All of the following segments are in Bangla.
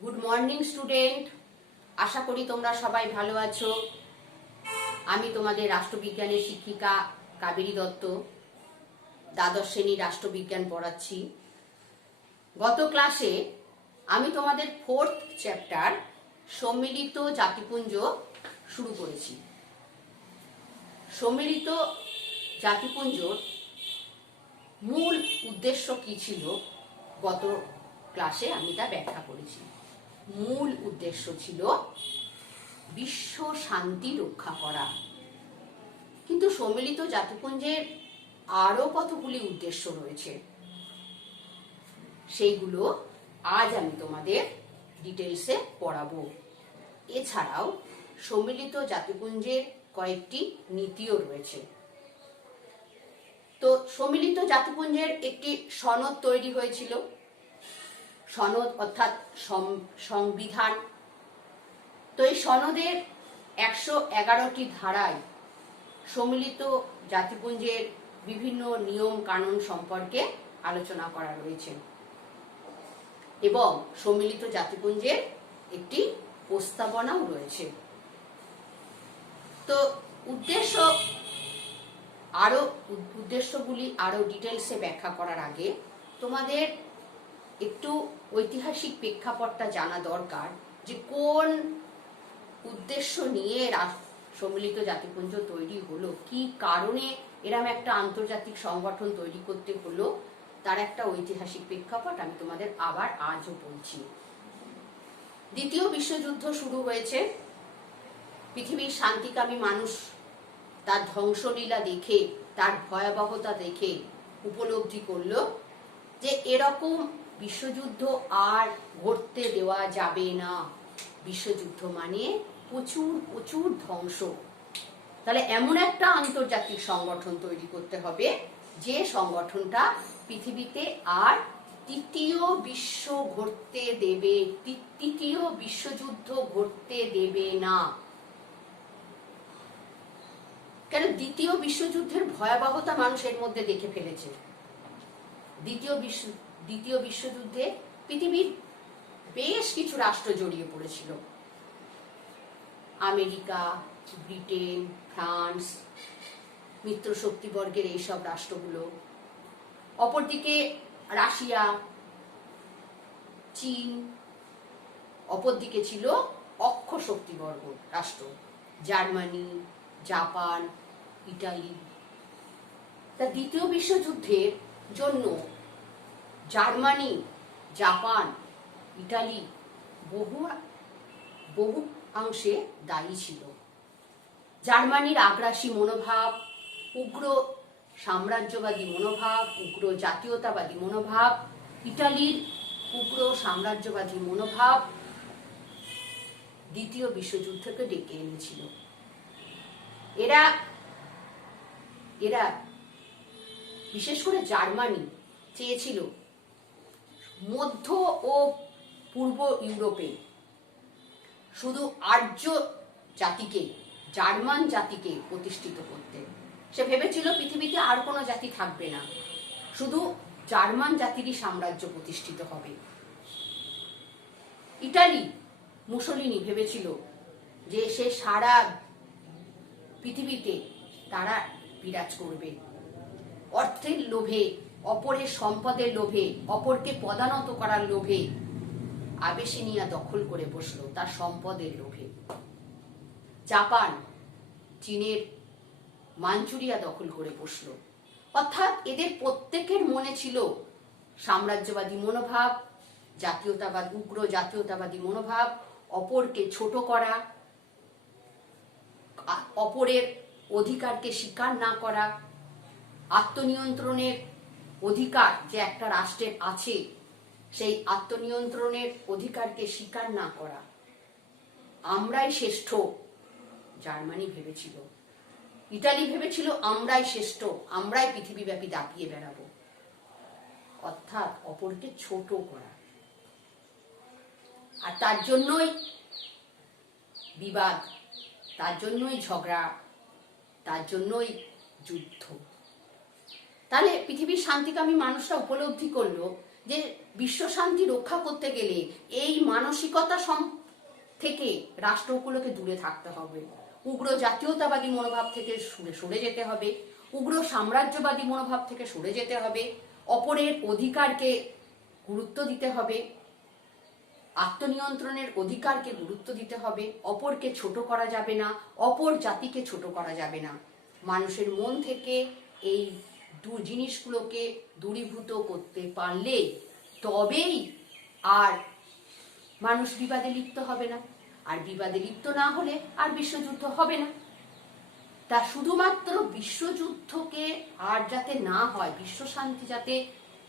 গুড মর্নিং স্টুডেন্ট, আশা করি তোমরা সবাই ভালো আছো। আমি তোমাদের রাষ্ট্রবিজ্ঞানের শিক্ষিকা কাবেরী দত্ত, দ্বাদশ শ্রেণীর রাষ্ট্রবিজ্ঞান পড়াচ্ছি। গত ক্লাসে আমি তোমাদের 4th চ্যাপ্টার সম্মিলিত জাতিপুঞ্জ শুরু করেছি। সম্মিলিত জাতিপুঞ্জর মূল উদ্দেশ্য কি ছিল গত ক্লাসে আমি তা ব্যাখ্যা করেছি। মূল উদ্দেশ্য ছিল বিশ্ব শান্তি রক্ষা করা, কিন্তু সম্মিলিত জাতিপুঞ্জের আরো কতগুলি উদ্দেশ্য রয়েছে, সেইগুলো আজ আমি তোমাদের ডিটেলসে পড়াবো। এছাড়াও সম্মিলিত জাতিপুঞ্জের কয়েকটি নীতিও রয়েছে। তো সম্মিলিত জাতিপুঞ্জের একটি সনদ তৈরি হয়েছিল। সনদ অর্থাৎ সংবিধান। তো এই সনদের 111টি ধারায় সম্মিলিত জাতিপুঞ্জের বিভিন্ন নিয়ম কানুন সম্পর্কে আলোচনা করা রয়েছে এবং সম্মিলিত জাতিপুঞ্জের একটি প্রস্তাবনাও রয়েছে। তো উদ্দেশ্যগুলি আরো ডিটেলসে ব্যাখ্যা করার আগে তোমাদের একটু ঐতিহাসিক প্রেক্ষাপটটা জানা দরকার, যে কোন উদ্দেশ্য নিয়ে সম্মিলিত জাতিপুঞ্জ তৈরি হলো, কি কারণে এরম একটা আন্তর্জাতিক সংগঠন তৈরি করতে হলো, তার একটা ঐতিহাসিক প্রেক্ষাপট আমি তোমাদের আবার আজও বলছি। দ্বিতীয় বিশ্বযুদ্ধ শুরু হয়েছে। পৃথিবীর শান্তিকামী মানুষ তার ধ্বংসলীলা দেখে, তার ভয়াবহতা দেখে উপলব্ধি করলো যে এরকম বিশ্বযুদ্ধ আর ঘটতে দেওয়া যাবে না। বিশ্বযুদ্ধ মানে প্রচুর প্রচুর ধ্বংস। তাহলে এমন একটা আন্তর্জাতিক সংগঠন তৈরি করতে হবে যে সংগঠনটা পৃথিবীতে আর তৃতীয় বিশ্বযুদ্ধ ঘটতে দেবে না। কেন? দ্বিতীয় বিশ্বযুদ্ধের ভয়াবহতা মানুষের মধ্যে দেখে ফেলেছে। দ্বিতীয় বিশ্বযুদ্ধে পৃথিবীর বেশ কিছু রাষ্ট্র জড়িয়ে পড়েছিল। আমেরিকা, ব্রিটেন, ফ্রান্স, মিত্রশক্তিবর্গের এইসব রাষ্ট্রগুলো। অপরদিকে রাশিয়া, চীন। অপরদিকে ছিল অক্ষ শক্তিবর্গ রাষ্ট্র, জার্মানি, জাপান, ইটালি। তা দ্বিতীয় বিশ্বযুদ্ধের জন্য জার্মানি, জাপান, ইটালি বহু অংশে দায়ী ছিল। জার্মানির আগ্রাসী মনোভাব, উগ্র সাম্রাজ্যবাদী মনোভাব, উগ্র জাতীয়তাবাদী মনোভাব, ইটালির উগ্র সাম্রাজ্যবাদী মনোভাব দ্বিতীয় বিশ্বযুদ্ধকে ডেকে এনেছিল। এরা বিশেষ করে জার্মানি চেয়েছিল মধ্য ও পূর্ব ইউরোপে শুধু আর্য জাতিকে, জার্মান জাতিকে প্রতিষ্ঠিত করতে। সে ভেবেছিল পৃথিবীতে আর কোনো জাতি থাকবে না, শুধু জার্মান জাতিরই সাম্রাজ্য প্রতিষ্ঠিত হবে। ইটালি, মুসোলিনি ভেবেছিল যে সে সারা পৃথিবীতে তারা বিরাজ করবে। অর্থের লোভে, অপরের সম্পদের লোভে, অপরকে পদানত করার লোভে আবেসিনিয়া দখল করে বসলো, তার সম্পদের লোভে। জাপান চীনের মাঞ্চুরিয়া দখল করে বসলো। অর্থাৎ এদের প্রত্যেকের মনে ছিল সাম্রাজ্যবাদী মনোভাব, উগ্র জাতীয়তাবাদী মনোভাব, অপরকে ছোট করা, অপরের অধিকারকে স্বীকার না করা, আত্মনিয়ন্ত্রণের অধিকার যে একটা রাষ্ট্রের আছে সেই আত্মনিয়ন্ত্রণের অধিকারকে স্বীকার না করা। আমরাই শ্রেষ্ঠ, জার্মানি ভেবেছিল। ইটালি ভেবেছিল আমরাই শ্রেষ্ঠ, আমরাই পৃথিবীব্যাপী দাপিয়ে বেড়াবো। অর্থাৎ অপরকে ছোট করা। আর তার জন্যই বিবাদ, তার জন্যই ঝগড়া, তার জন্যই যুদ্ধ। তাহলে পৃথিবীর শান্তিকামী মানুষরা উপলব্ধি করলো যে বিশ্ব শান্তি রক্ষা করতে গেলে এই মানব মানসিকতা থেকে রাষ্ট্রগুলোকে দূরে থাকতে হবে। উগ্র জাতীয়তাবাদী মনোভাব থেকে সরে যেতে হবে, উগ্র সাম্রাজ্যবাদী মনোভাব থেকে সরে যেতে হবে, অপরের অধিকারকে গুরুত্ব দিতে হবে, আত্মনিয়ন্ত্রণের অধিকারকে গুরুত্ব দিতে হবে, অপরকে ছোট করা যাবে না, অপর জাতিকে ছোট করা যাবে না। মানুষের মন থেকে এই জিনিসগুলোকে দূরীভূত করতে পারলে তবেই আর মানুষ বিবাদে লিপ্ত হবে না, আর বিবাদে লিপ্ত না হলে আর বিশ্বযুদ্ধ হবে না। তা শুধুমাত্র বিশ্বযুদ্ধকে আর যাতে না হয়, বিশ্ব শান্তি যাতে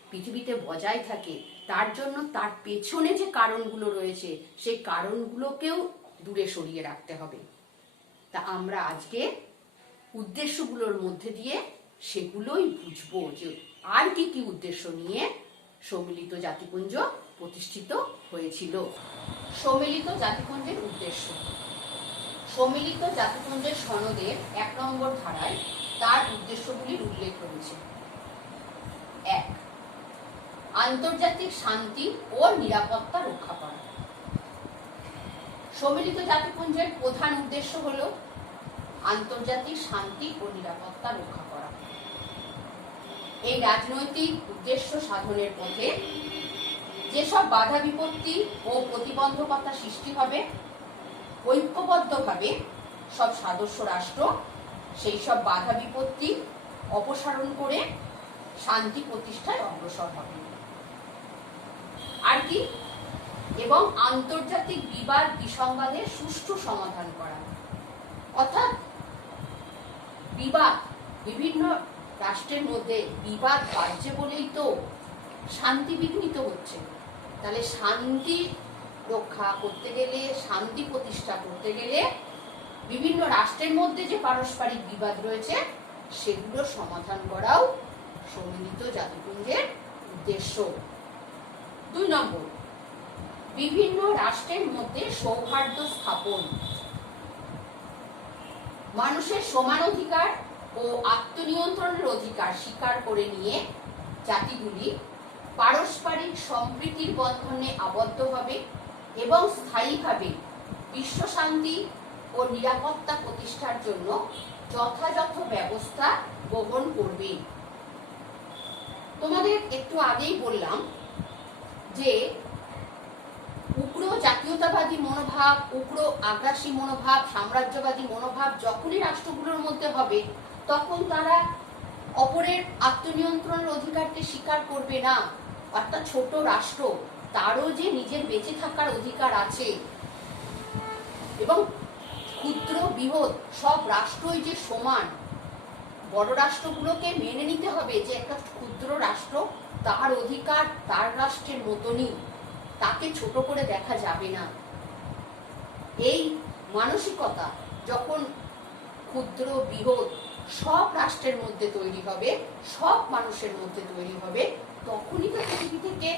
পৃথিবীতে বজায় থাকে, তার জন্য তার পেছনে যে কারণগুলো রয়েছে সেই কারণগুলোকেও দূরে সরিয়ে রাখতে হবে। তা আমরা আজকে উদ্দেশ্যগুলোর মধ্যে দিয়ে সেগুলোই বুঝবো যে আর কি কি উদ্দেশ্য নিয়ে সম্মিলিত জাতিপুঞ্জ প্রতিষ্ঠিত হয়েছিল। সম্মিলিত জাতিপুঞ্জের উদ্দেশ্য। সম্মিলিত জাতিপুঞ্জের সনদের 1 নম্বর ধারায় তার উদ্দেশ্যগুলির উল্লেখ রয়েছে। 1. আন্তর্জাতিক শান্তি ও নিরাপত্তা রক্ষা করা। সম্মিলিত জাতিপুঞ্জের প্রধান উদ্দেশ্য হল আন্তর্জাতিক শান্তি ও নিরাপত্তা রক্ষা করা। এই রাজনৈতিক উদ্দেশ্য সাধনের পথে যেসব বাধা বিপত্তি ও প্রতিবন্ধকতা সৃষ্টি হবে, ঐক্যবদ্ধভাবে সব সদস্য রাষ্ট্র সেই সব বাধা বিপত্তি অপসারণ করে শান্তি প্রতিষ্ঠায় অগ্রসর হবে। আর কি? এবং আন্তর্জাতিক বিবাদ বিসংবাদের সুষ্ঠু সমাধান করা। অর্থাৎ বিবাদ, বিভিন্ন রাষ্ট্রের মধ্যে বিবাদ বাড়ছে বলেই তো শান্তি বিঘ্নিত হচ্ছে। তাহলে শান্তি রক্ষা করতে গেলে, শান্তি প্রতিষ্ঠা করতে গেলে বিভিন্ন রাষ্ট্রের মধ্যে যে পারস্পরিক বিবাদ রয়েছে সেগুলো সমাধান করাও সম্মিলিত জাতিপুঞ্জের উদ্দেশ্য। 2 নম্বর, বিভিন্ন রাষ্ট্রের মধ্যে সৌহার্দ্য স্থাপন। মানুষের সমান অধিকার ও আত্মনিয়ন্ত্রণের অধিকার স্বীকার করে নিয়ে জাতিগুলি পারস্পরিক সম্প্রীতির বন্ধনে আবদ্ধ হবে এবং স্থায়ীভাবে বিশ্ব শান্তি ও নিরাপত্তা প্রতিষ্ঠার জন্য যথাযথ ব্যবস্থা গ্রহণ করবে। তোমাদের একটু আগেই বললাম যে উগ্র জাতীয়তাবাদী মনোভাব, উগ্র আগ্রাসী মনোভাব, সাম্রাজ্যবাদী মনোভাব যখনই রাষ্ট্রগুলোর মধ্যে হবে তখন তারা অপরের আত্মনিয়ন্ত্রণের অধিকারকে স্বীকার করবে না। অর্থাৎ ছোট রাষ্ট্র, তারও যে নিজের বেঁচে থাকার অধিকার আছে, এবং ক্ষুদ্র বৃহৎ সব রাষ্ট্রই যে সমান। বড় রাষ্ট্রগুলোকে মেনে নিতে হবে যে একটা ক্ষুদ্র রাষ্ট্র, তার অধিকার তার রাষ্ট্রের মতনই, তাকে ছোট করে দেখা যাবে না। এই মানসিকতা যখন ক্ষুদ্র বৃহৎ সব রাষ্ট্রের মধ্যে তৈরি হবে, সব মানুষের মধ্যে তৈরি হবে, তখনই তো পৃথিবী থেকে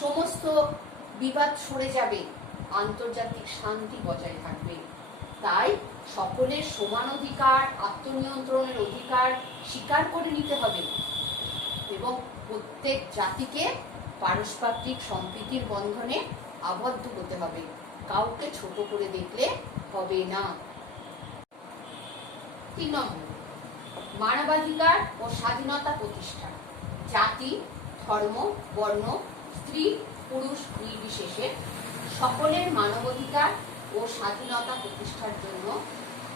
সমস্ত বিবাদ সরে যাবে, আন্তর্জাতিক শান্তি বজায় থাকবে। তাই সকলের সমান অধিকার, আত্মনিয়ন্ত্রণের অধিকার স্বীকার করে নিতে হবে এবং প্রত্যেক জাতিকে পারস্পরিক সম্প্রীতির বন্ধনে আবদ্ধ হতে হবে। কাউকে ছোট করে দেখলে হবে না। 3 নম্বর, মানবাধিকার ও স্বাধীনতা প্রতিষ্ঠা। জাতি, ধর্ম, বর্ণ, স্ত্রী পুরুষ নির্বিশেষে সকলের মানবাধিকার ও স্বাধীনতা প্রতিষ্ঠার জন্য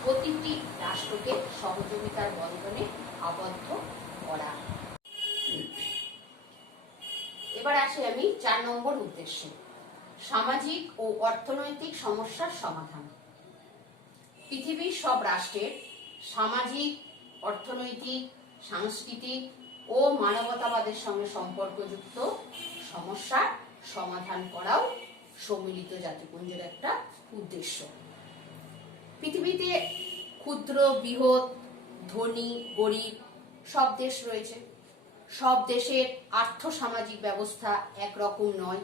প্রতিটি রাষ্ট্রকে সহযোগিতার বন্ধনে আবদ্ধ করা। এবার আসি আমি 4 নম্বর উদ্দেশ্যে, সামাজিক ও অর্থনৈতিক সমস্যার সমাধান। পৃথিবীর সব রাষ্ট্রের সামাজিক, অর্থনৈতিক, সাংস্কৃতিক ও মানবতাবাদের সঙ্গে সম্পর্কযুক্ত সমস্যার সমাধান করাও সম্মিলিত জাতিপুঞ্জের একটা উদ্দেশ্য। পৃথিবীতে ক্ষুদ্র বৃহৎ, ধনী গরিব সব দেশ রয়েছে। সব দেশের আর্থ সামাজিক ব্যবস্থা একরকম নয়।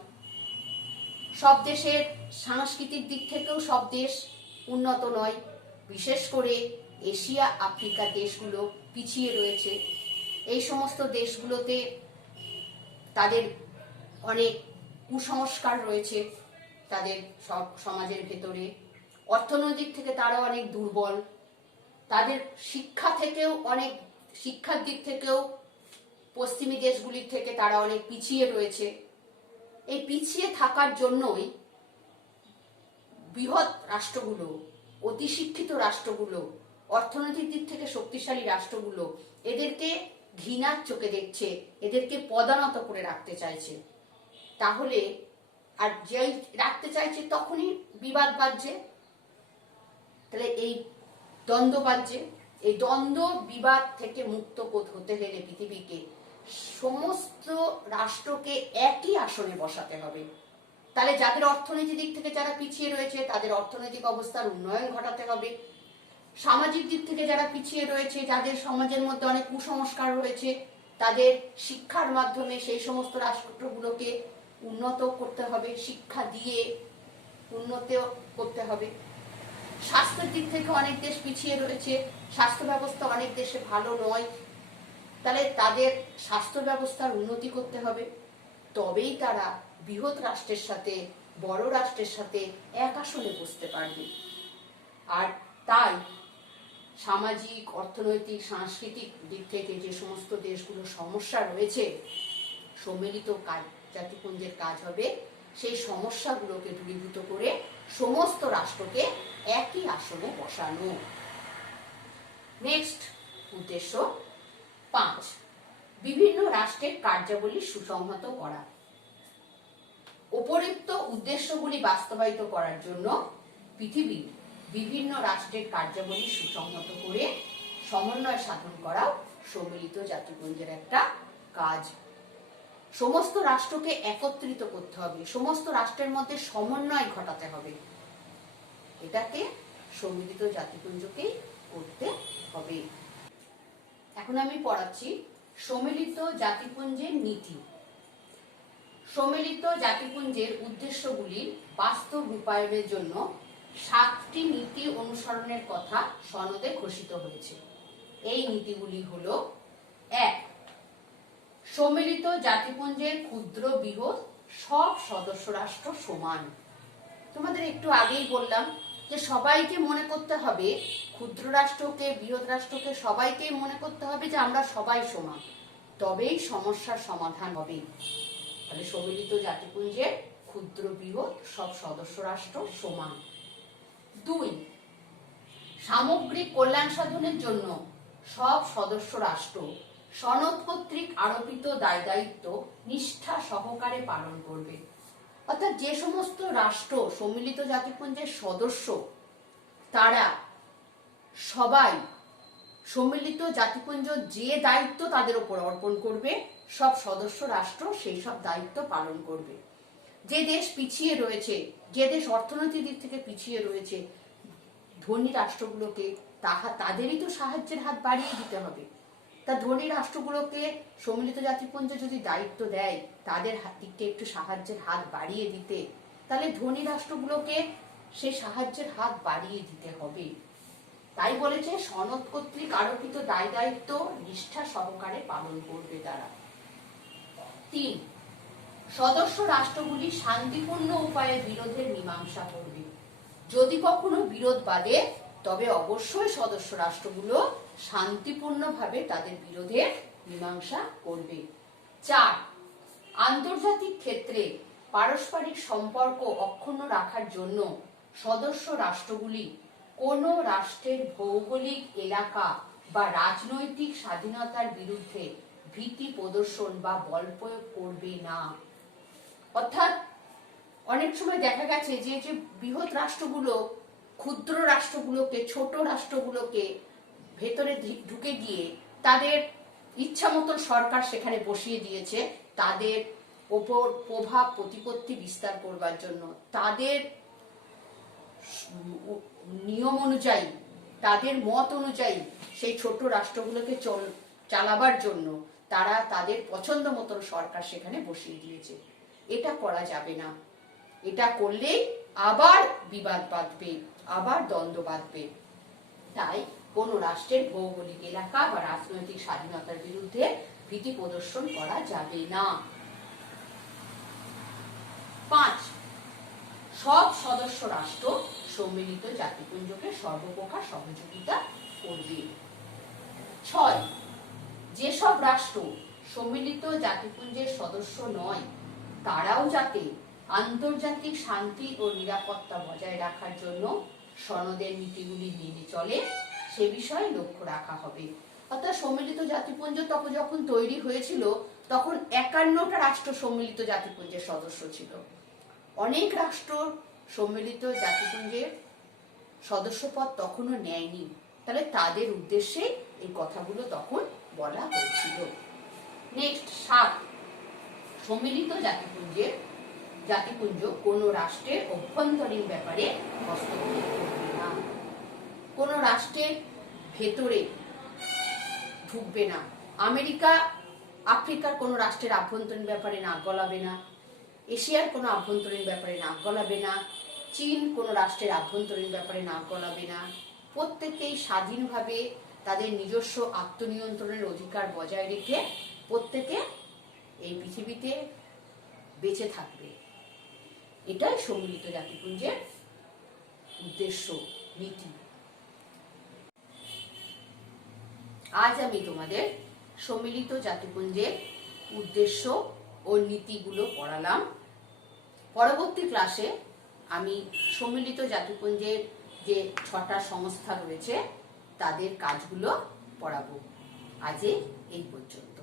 সব দেশের সাংস্কৃতিক দিক থেকেও সব দেশ উন্নত নয়। বিশেষ করে এশিয়া আফ্রিকার দেশগুলো পিছিয়ে রয়েছে। এই সমস্ত দেশগুলোতে তাদের অনেক কুসংস্কার রয়েছে তাদের সব সমাজের ভেতরে, অর্থনৈতিক থেকে তারা অনেক দুর্বল, তাদের শিক্ষার দিক থেকেও পশ্চিমী দেশগুলির থেকে তারা অনেক পিছিয়ে রয়েছে। এই পিছিয়ে থাকার জন্যই বৃহৎ রাষ্ট্রগুলো, অতি শিক্ষিত রাষ্ট্রগুলো, অর্থনৈতিক দিক থেকে শক্তিশালী রাষ্ট্রগুলো এদেরকে ঘৃণার চোখে দেখছে, এদেরকে পদানত করে রাখতে চাইছে। তাহলে আর যেই রাখতে চাইছে তখনই বিবাদ বাজছে, তাহলে এই দ্বন্দ্ব বাজছে। এই দ্বন্দ্ব বিবাদ থেকে মুক্ত হতে গেলে পৃথিবীকে সমস্ত রাষ্ট্রকে একই আসনে বসাতে হবে। তাহলে যাদের অর্থনৈতিক দিক থেকে যারা পিছিয়ে রয়েছে তাদের অর্থনৈতিক অবস্থার উন্নয়ন ঘটাতে হবে, সামাজিক দিক থেকে যারা পিছিয়ে রয়েছে, যাদের সমাজের মধ্যে অনেক কুসংস্কার রয়েছে, তাদের শিক্ষার মাধ্যমে সেই সমস্ত রাষ্ট্রগুলোকে উন্নত করতে হবে, শিক্ষা দিয়ে উন্নত করতে হবে। স্বাস্থ্যের দিক থেকে অনেক দেশ পিছিয়ে রয়েছে, স্বাস্থ্য ব্যবস্থা অনেক দেশে ভালো নয়, তাহলে তাদের স্বাস্থ্য ব্যবস্থার উন্নতি করতে হবে। তবেই তারা বৃহৎ রাষ্ট্রের সাথে, বড় রাষ্ট্রের সাথে এক আসনে বসতে পারবে। আর তাই সামাজিক, অর্থনৈতিক, সাংস্কৃতিক দিক থেকে যে সমস্ত দেশগুলো সমস্যা রয়েছে, সম্মিলিত জাতিপুঞ্জের কাজ হবে সেই সমস্যাগুলোকে দূরীভূত করে সমস্ত রাষ্ট্রকে একই আসনে বসানো। নেক্সট উদ্দেশ্য 5, বিভিন্ন রাষ্ট্রের কার্যাবলী সুসংহত করা। উপরিউক্ত উদ্দেশ্যগুলি বাস্তবায়িত করার জন্য পৃথিবীর বিভিন্ন রাষ্ট্রের কার্যাবলী সুসংহত করে সমন্বয় সাধন করাও সম্মিলিত জাতিপুঞ্জের একটা কাজ। সমস্ত রাষ্ট্রকে একত্রিত করতে হবে, সমস্ত রাষ্ট্রের মধ্যে সমন্বয় ঘটাতে হবে, এটাকে সম্মিলিত জাতিপুঞ্জকেই করতে হবে। এখন আমি পড়াচ্ছি সম্মিলিত জাতিপুঞ্জের নীতি। সম্মিলিত জাতিপুঞ্জের উদ্দেশ্যগুলির বাস্তব রূপায়ণের জন্য 7টি নীতি অনুসরণের কথা সনদে ঘোষিত হয়েছে। এই নীতিগুলি হলো: 1, সম্মিলিত জাতিপুঞ্জের ক্ষুদ্র বৃহৎ সব সদস্য রাষ্ট্র সমান। তোমাদের একটু আগেই বললাম যে সবাইকে মনে করতে হবে, ক্ষুদ্র রাষ্ট্রকে, বৃহৎ রাষ্ট্রকে সবাইকে মনে করতে হবে যে আমরা সবাই সমান, তবেই সমস্যার সমাধান হবে। তাহলে সম্মিলিত জাতিপুঞ্জের ক্ষুদ্র বৃহৎ সব সদস্য রাষ্ট্র সমান। 2, সামগ্রিক কল্যাণ সাধনের জন্য সব সদস্য রাষ্ট্র সনদ কর্তৃক আরোপিত দায় দায়িত্ব নিষ্ঠা সহকারে পালন করবে। অর্থাৎ যে সমস্ত রাষ্ট্র সম্মিলিত জাতিপুঞ্জের সদস্য, তারা সবাই সম্মিলিত জাতিপুঞ্জ যে দায়িত্ব তাদের উপর অর্পণ করবে, সব সদস্য রাষ্ট্র সেই সব দায়িত্ব পালন করবে। যে দেশ পিছিয়ে রয়েছে, যে দেশ অর্থনৈতিক দিক থেকে পিছিয়ে রয়েছে, ধনী রাষ্ট্রগুলোকে তাদেরই তো সাহায্যের হাত বাড়িয়ে দিতে হবে। তা ধনী রাষ্ট্রগুলোকে সম্মিলিত জাতিপুঞ্জ যদি দায়িত্ব দেয় তাদের দিকটা একটু সাহায্যের হাত বাড়িয়ে দিতে, তাহলে ধনী রাষ্ট্রগুলোকে সেই সাহায্যের হাত বাড়িয়ে দিতে হবে। তাই বলেছে সনদ কর্তৃক আরোপিত দায় দায়িত্ব নিষ্ঠা সহকারে পালন করবে তারা। 3, সদস্য রাষ্ট্রগুলি শান্তিপূর্ণ উপায়ে বিরোধের মীমাংসা করবে। যদি কখনো বিরোধ বাধে তবে অবশ্যই সদস্য রাষ্ট্রগুলো শান্তিপূর্ণভাবে তাদের বিরোধের মীমাংসা করবে। 4, আন্তর্জাতিক ক্ষেত্রে পারস্পরিক সম্পর্ক অক্ষুণ্ণ রাখার জন্য সদস্য রাষ্ট্রগুলি কোন রাষ্ট্রের ভৌগোলিক এলাকা বা রাজনৈতিক স্বাধীনতার বিরুদ্ধে ভীতি প্রদর্শন বা বল প্রয়োগ করবে না। অর্থাৎ অনেক সময় দেখা গেছে যে যে বৃহৎ রাষ্ট্রগুলো ক্ষুদ্র রাষ্ট্রগুলোকে, ছোট রাষ্ট্রগুলোকে ভেতরে ঢুকে গিয়ে তাদের ইচ্ছা মতন সরকার সেখানে বসিয়ে দিয়েছে, তাদের ওপর প্রভাব প্রতিপত্তি বিস্তার করবার জন্য, তাদের নিয়ম অনুযায়ী, তাদের মত অনুযায়ী সেই ছোট রাষ্ট্রগুলোকে চালাবার জন্য তারা তাদের পছন্দ মতন সরকার সেখানে বসিয়ে দিয়েছে। এটা করা যাবে না। এটা করলে আবার বিবাদ বাঁধবে, আবার দ্বন্দ্ব বাঁধবে। তাই কোন রাষ্ট্রের ভৌগোলিক এলাকা বা রাজনৈতিক স্বাধীনতার বিরুদ্ধে ভীতি প্রদর্শন করা যাবে না। 5, সব সদস্য রাষ্ট্র সম্মিলিত জাতিপুঞ্জকে সর্বপ্রকার সহযোগিতা করবে। 6, যেসব রাষ্ট্র সম্মিলিত জাতিপুঞ্জের সদস্য নয় তারাও যাতে আন্তর্জাতিক শান্তি ও নিরাপত্তা বজায় রাখার জন্য সনদের নীতিগুলি মেনে চলে সে বিষয়ে লক্ষ্য রাখা হবে। অর্থাৎ সম্মিলিত জাতিপুঞ্জ তখন যখন তৈরি হয়েছিল তখন 51টা রাষ্ট্র সম্মিলিত জাতিপুঞ্জের সদস্য ছিল। অনেক রাষ্ট্র সম্মিলিত জাতিপুঞ্জের সদস্যপদ তখনও নেয়নি, তাহলে তাদের উদ্দেশ্যে এই কথাগুলো তখন বলা হয়েছিল। নেক্সট 7, সম্মিলিত জাতিপুঞ্জ কোন রাষ্ট্রের অভ্যন্তরীণ ব্যাপারে হস্তক্ষেপ করবে না, কোন রাষ্ট্রের ভেতরে ঢুকবে না। আমেরিকা আফ্রিকার কোন রাষ্ট্রের আভ্যন্তরীণ ব্যাপারে নাক গলাবে না, এশিয়ার কোনো আভ্যন্তরীণ ব্যাপারে নাক গলাবে না, চীন কোনো রাষ্ট্রের আভ্যন্তরীণ ব্যাপারে নাক গলাবে না। প্রত্যেকেই স্বাধীনভাবে তাদের নিজস্ব আত্মনিয়ন্ত্রণের অধিকার বজায় রেখে প্রত্যেকে এই পৃথিবীতে বেঁচে থাকবে। এটাই সম্মিলিত জাতিপুঞ্জের উদ্দেশ্য, নীতি। আজ আমি তোমাদের সম্মিলিত জাতিপুঞ্জের উদ্দেশ্য ও নীতিগুলো পড়ালাম। পরবর্তী ক্লাসে আমি সম্মিলিত জাতিপুঞ্জের যে 6টা সংস্থা রয়েছে তাদের কাজগুলো পড়াবো। আজ এই পর্যন্ত।